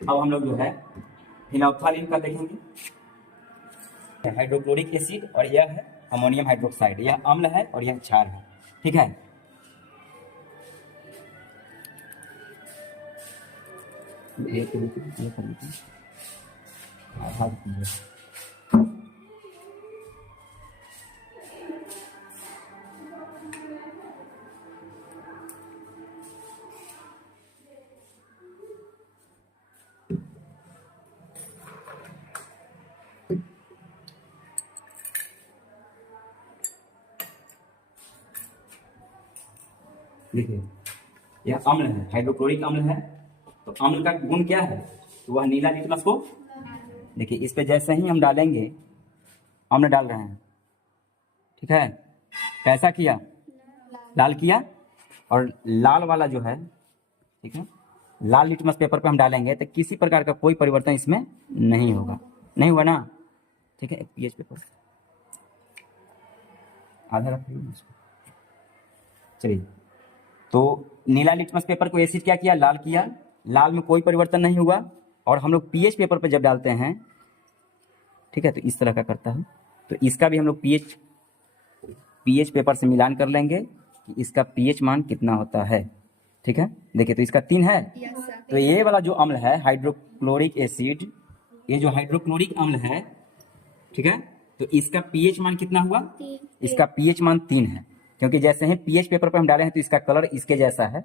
अब हम लोग जो है फिनोल्फथालीन का देखेंगे। हाइड्रोक्लोरिक एसिड और यह है अमोनियम हाइड्रोक्साइड। यह अम्ल है और यह क्षार है। ठीक है, ये कर लीजिए। देखिए, यह अम्ल है, हाइड्रोक्लोरिक अम्ल है। तो अम्ल का गुण क्या है? तो वह नीला लिटमस को, देखिए इस पे जैसे ही हम डालेंगे, अम्ल डाल रहे हैं, ठीक है, कैसा किया? लाल किया। और लाल वाला जो है, ठीक है, लाल लिटमस पेपर पे हम डालेंगे तो किसी प्रकार का कोई परिवर्तन इसमें नहीं होगा। नहीं हुआ ना? ठीक है, पीएच पेपर आधा रखिए। चलिए, तो नीला लिटमस पेपर को एसिड क्या किया? लाल किया। लाल में कोई परिवर्तन नहीं हुआ। और हम लोग पीएच पेपर पे जब डालते हैं, ठीक है, तो इस तरह का करता है। तो इसका भी हम लोग पीएच पेपर से मिलान कर लेंगे कि इसका पीएच मान कितना होता है। ठीक है, देखिए तो इसका 3 है। तो ये वाला जो अम्ल है हाइड्रोक्लोरिक एसिड, ये जो हाइड्रोक्लोरिक अम्ल है, ठीक है, तो इसका पीएच मान कितना हुआ? इसका पीएच मान 3 है, क्योंकि जैसे ही पीएच पेपर पे हम डाले हैं तो इसका कलर इसके जैसा है।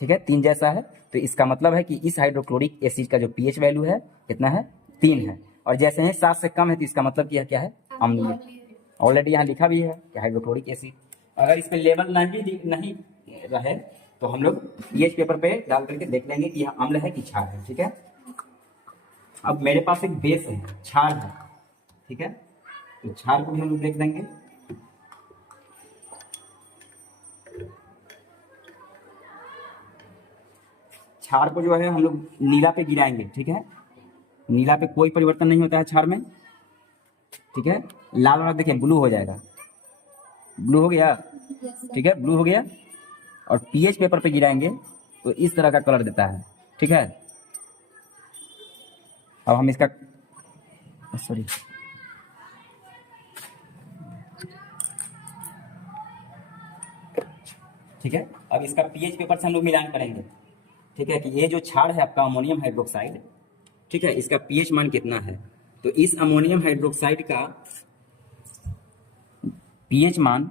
ठीक है, 3 जैसा है। तो इसका मतलब है कि इस हाइड्रोक्लोरिक एसिड का जो पीएच वैल्यू है कितना है? 3 है। और जैसे ही 7 से कम है तो इसका मतलब क्या है? अम्ल। ऑलरेडी यहाँ लिखा भी है कि हाइड्रोक्लोरिक एसिड। अगर इस पे लेवल नहीं रहे तो हम लोग पीएच पेपर पे डाल करके देख लेंगे कि यह अम्ल है कि क्षार है। ठीक है, अब मेरे पास एक बेस है, क्षार है। ठीक है, तो क्षार को भी हम लोग देख लेंगे। क्षार को जो है हम लोग नीला पे गिराएंगे। ठीक है, नीला पे कोई परिवर्तन नहीं होता है क्षार में। ठीक है, लाल वाला देखिए ब्लू हो जाएगा। ब्लू हो गया। ठीक है, ब्लू हो गया। और पीएच पेपर पे गिराएंगे तो इस तरह का कलर देता है। ठीक है, अब हम इसका सॉरी ठीक है, अब इसका पीएच पेपर से हम लोग मिलान करेंगे। ठीक है, कि ये जो क्षार है आपका अमोनियम हाइड्रोक्साइड, ठीक है, इसका पीएच मान कितना है? तो इस अमोनियम हाइड्रोक्साइड का पीएच मान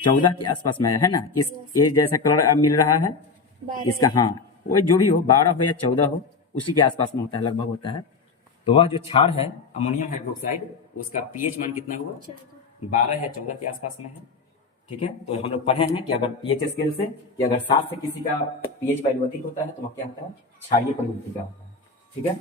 14 के आसपास में है ना। इस ये जैसा कलर मिल रहा है इसका, हाँ, वो जो भी हो, 12 हो या 14 हो, उसी के आसपास में होता है, लगभग होता है। तो वह जो क्षार है अमोनियम हाइड्रोक्साइड, उसका पीएच मान कितना हुआ? 12 या 14 के आसपास में है। ठीक है, तो हम लोग पढ़े हैं कि अगर पीएच स्केल से कि अगर 7 से किसी का पीएच वैल्यू अधिक होता है तो वह क्या होता है? क्षारीय प्रवृत्ति का होता है। ठीक है।